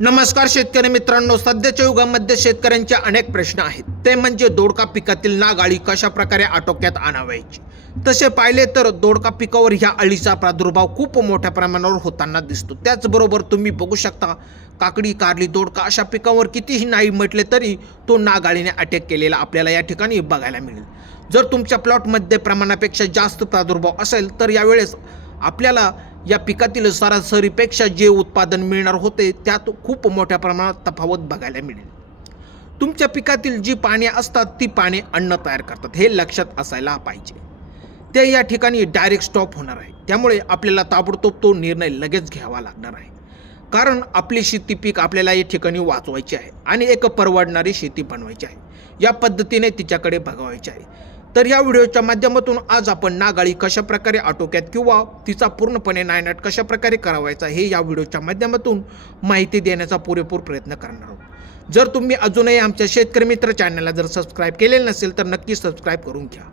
नमस्कार शेतकरी मित्रांनो, सध्याच्या युगामध्ये शेतकऱ्यांचे अनेक प्रश्न आहेत. ते म्हणजे दोडका पिकातील नाग अळी कशा प्रकारे आटोक्यात आणावयाची. तसे पाहिले तर दोडका पिकावर ह्या अळीचा प्रादुर्भाव खूप मोठ्या प्रमाणावर होताना दिसतो. त्याचबरोबर तुम्ही बघू शकता, काकडी, कारली, दोडका अशा पिकांवर कितीही नाही म्हटले तरी तो नाग अळीने अटॅक केलेला आपल्याला या ठिकाणी बघायला मिळेल. जर तुमच्या प्लॉटमध्ये प्रमाणापेक्षा जास्त प्रादुर्भाव असेल तर यावेळेस आपल्याला या पिकातील सरासरीपेक्षा जे उत्पादन मिळणार होते त्यात खूप मोठ्या प्रमाणात तफावत बघायला मिळेल. तुमच्या पिकातील जी पाने असतात ती पाने अन्न तयार करतात, हे लक्षात असायला पाहिजे. ते या ठिकाणी डायरेक्ट स्टॉप होणार आहे. त्यामुळे आपल्याला ताबडतोब तो निर्णय लगेच घ्यावा लागणार आहे. कारण आपली शेती पीक आपल्याला या ठिकाणी वाचवायची आहे आणि एक परवडणारी शेती बनवायची आहे. या पद्धतीने तिच्याकडे बघायचे आहे. तर या व्हिडिओच्या माध्यमातून आज आपण नाग अळी कशा प्रकारे आटोक्यात किंवा तिचा पूर्णपणे नायनाट कशा प्रकारे करावायचा हे या व्हिडिओच्या माध्यमातून माहिती देण्याचा पुरेपूर प्रयत्न करणार आहोत. जर तुम्ही अजूनही आमच्या शेतकरी मित्र चॅनलला जर सबस्क्राईब केलेलं नसेल तर नक्की सबस्क्राईब करून घ्या.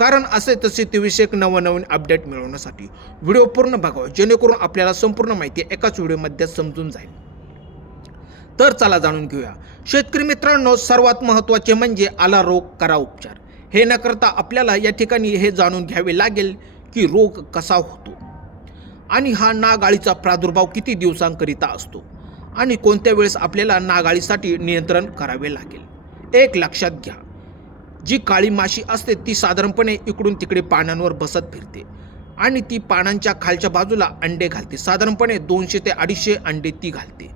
कारण असे तसे शेतीविषयक नवनवीन अपडेट मिळवण्यासाठी व्हिडिओ पूर्ण बघावा, जेणेकरून आपल्याला संपूर्ण माहिती एकाच व्हिडिओमध्ये समजून जाईल. तर चला जाणून घेऊया. शेतकरी मित्रांनो, सर्वात महत्त्वाचे म्हणजे आला रोग करा उपचार. हे न करता आपल्याला या ठिकाणी हे जाणून घ्यावे लागेल की रोग कसा होतो आणि हा नाग अळीचा प्रादुर्भाव किती दिवसांकरिता असतो आणि कोणत्या वेळेस आपल्याला नाग अळीसाठी नियंत्रण करावे लागेल. एक लक्षात घ्या, जी काळी माशी असते ती साधारणपणे इकडून तिकडे पानांवर बसत फिरते आणि ती पानांच्या खालच्या बाजूला अंडे घालते. साधारणपणे 200 ते 250 अंडे ती घालते.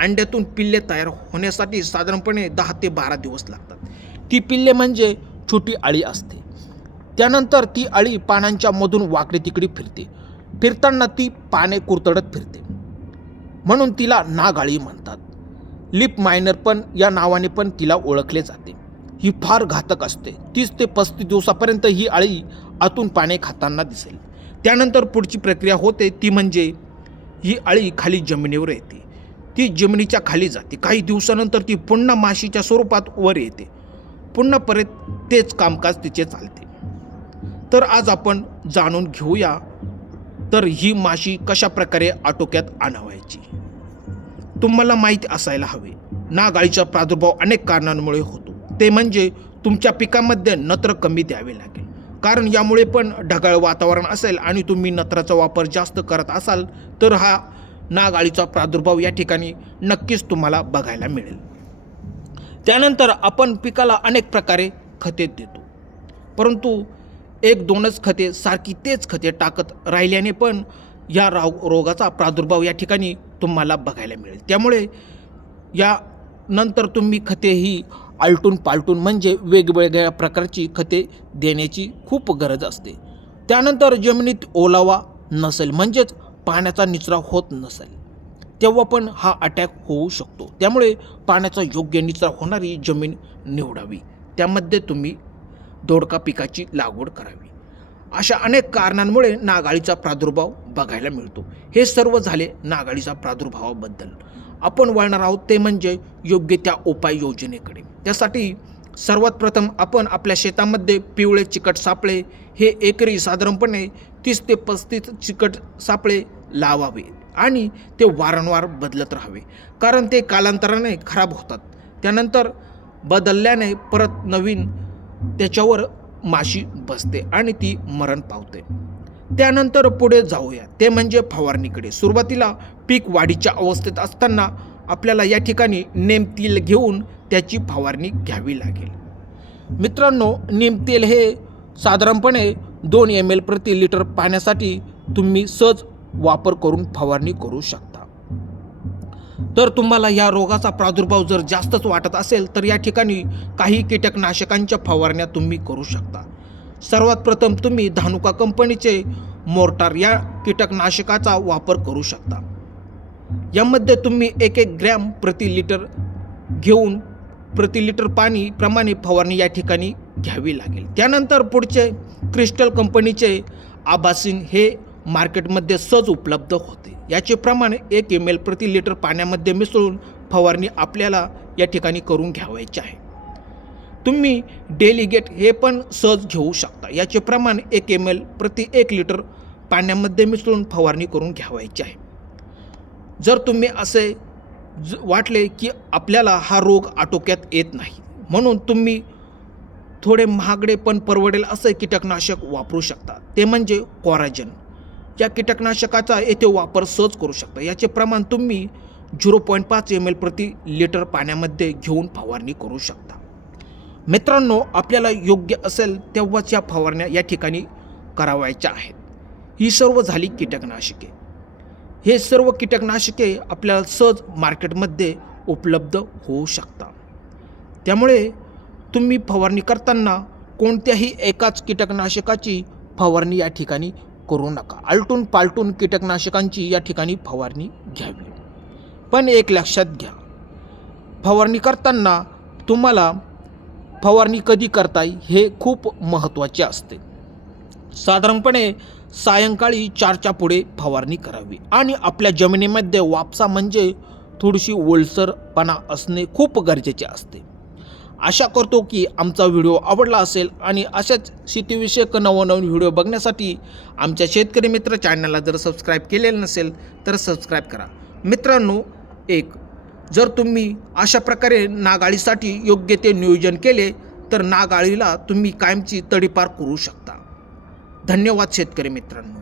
अंड्यातून पिल्ले तयार होण्यासाठी साधारणपणे 10 ते 12 दिवस लागतात. ती पिल्ले म्हणजे छोटी अळी असते. त्यानंतर ती अळी पानांच्या मधून वाकडे तिकडे फिरते. फिरताना ती पाने कुरतडत फिरते, म्हणून तिला नाग अळी म्हणतात. लिप मायनर पण या नावाने पण तिला ओळखले जाते. ही फार घातक असते. 30 ते 35 दिवसापर्यंत ही अळी आतून पाने खाताना दिसेल. त्यानंतर पुढची प्रक्रिया होते ती म्हणजे ही अळी खाली जमिनीवर येते. ती जमिनीच्या खाली जाते. काही दिवसानंतर ती पुन्हा माशीच्या स्वरूपात वर येते. पुन्हा परत तेच कामकाज तिचे चालते. तर आज आपण जाणून घेऊया तर ही माशी कशा प्रकारे आटोक्यात आणावायची. तुम्हाला माहिती असायला हवे, नाग अळीचा प्रादुर्भाव अनेक कारणांमुळे होतो. ते म्हणजे तुमच्या पिकामध्ये नत्र कमी द्यावे लागेल. कारण यामुळे पण ढगाळ वातावरण असेल आणि तुम्ही नत्राचा वापर जास्त करत असाल तर हा नाग अळीचा प्रादुर्भाव या ठिकाणी नक्कीच तुम्हाला बघायला मिळेल. त्यानंतर आपण पिकाला अनेक प्रकारे खते देतो, परंतु 1-2च खते सारखी तेच खते टाकत राहिल्याने पण या रोगाचा प्रादुर्भाव या ठिकाणी तुम्हाला बघायला मिळेल. त्यामुळे या नंतर तुम्ही खते ही आलटून पालटून म्हणजे वेगवेगळ्या प्रकारची खते देण्याची खूप गरज असते. त्यानंतर जमिनीत ओलावा नसेल म्हणजेच पाण्याचा निचरा होत नसेल तेव्हा पण हा अटॅक होऊ शकतो. त्यामुळे पाण्याचा योग्य निचरा होणारी जमीन निवडावी. त्यामध्ये तुम्ही दोडका पिकाची लागवड करावी. अशा अनेक कारणांमुळे नाग अळीचा प्रादुर्भाव बघायला मिळतो. हे सर्व झाले नाग अळीचा प्रादुर्भावाबद्दल. आपण वळणार आहोत ते म्हणजे योग्य त्या उपाययोजनेकडे. त्यासाठी सर्वात प्रथम आपण आपल्या शेतामध्ये पिवळे चिकट सापळे हे एकरी साधारणपणे 30 ते 35 चिकट सापळे लावावे आणि ते वारंवार बदलत राहावे. कारण ते कालांतराने खराब होतात. त्यानंतर बदलल्याने परत नवीन त्याच्यावर माशी बसते आणि ती मरण पावते. त्यानंतर पुढे जाऊया ते म्हणजे फवारणीकडे. सुरुवातीला पीक वाढीच्या अवस्थेत असताना आपल्याला या ठिकाणी नेमतेल घेऊन त्याची फवारणी घ्यावी लागेल. मित्रांनो, नेमतेल हे साधारणपणे 2 ml प्रति लिटर पाण्यासाठी तुम्ही सहज वापर करून फवारणी करू शकता. तर तुम्हाला या रोगाचा प्रादुर्भाव जर जास्तच वाटत असेल तर या ठिकाणी काही कीटकनाशकांच्या फवारण्या तुम्ही करू शकता. सर्वात प्रथम तुम्ही धानुका कंपनीचे मोर्टार या कीटकनाशकाचा वापर करू शकता. यामध्ये तुम्ही 1-1 ग्रॅम प्रति लिटर घेऊन प्रति लिटर पाणी प्रमाणे फवारणी या ठिकाणी घ्यावी लागेल. त्यानंतर पुढचे क्रिस्टल कंपनीचे आबासिन हे मार्केटमध्ये सहज उपलब्ध होते. याचे प्रमाण 1 ml प्रति लिटर पाण्यामध्ये मिसळून फवारणी आपल्याला या ठिकाणी करून घ्यावायची आहे. तुम्ही डेलिगेट हे पण सहज घेऊ शकता. याचे प्रमाण 1 ml प्रति 1 लिटर पाण्यामध्ये मिसळून फवारणी करून घ्यावायची आहे. जर तुम्ही असे वाटले की आपल्याला हा रोग आटोक्यात येत नाही, म्हणून तुम्ही थोडे महागडे पण परवडेल असे कीटकनाशक वापरू शकता, ते म्हणजे कोराजेन. या कीटकनाशकाचा येथे वापर सहज करू शकता. याचे प्रमाण तुम्ही 0.5 ml प्रति लिटर पाण्यामध्ये घेऊन फवारणी करू शकता. मित्रांनो, आपल्याला योग्य असेल तेव्हाच या फवारण्या या ठिकाणी करावायच्या आहेत. ही सर्व झाली कीटकनाशके. हे सर्व कीटकनाशके आपल्याला सहज मार्केटमध्ये उपलब्ध होऊ शकतात. त्यामुळे तुम्ही फवारणी करताना कोणत्याही एकाच कीटकनाशकाची फवारणी या ठिकाणी करू नका. आलटून पालटून कीटकनाशकांची या ठिकाणी फवारणी घ्यावी. पण एक लक्षात घ्या, फवारणी करताना तुम्हाला फवारणी कधी करताय हे खूप महत्त्वाचे असते. साधारणपणे सायंकाळी 4च्या पुढे फवारणी करावी आणि आपल्या जमिनीमध्ये वापसा म्हणजे थोडीशी ओलसरपणा असणे खूप गरजेचे असते. आशा करतो की आमचा व्हिडिओ आवडला असेल आणि अशाच शेतीविषयक नवनवीन व्हिडिओ बघण्यासाठी आमच्या शेतकरी मित्र चॅनलला जर सबस्क्राईब केलेलं नसेल तर सबस्क्राईब करा. मित्रांनो, जर तुम्ही अशा प्रकारे नागाळीसाठी योग्य ते नियोजन केले तर नागाळीला तुम्ही कायमची तडीपार करू शकता. धन्यवाद शेतकरी मित्रांनो.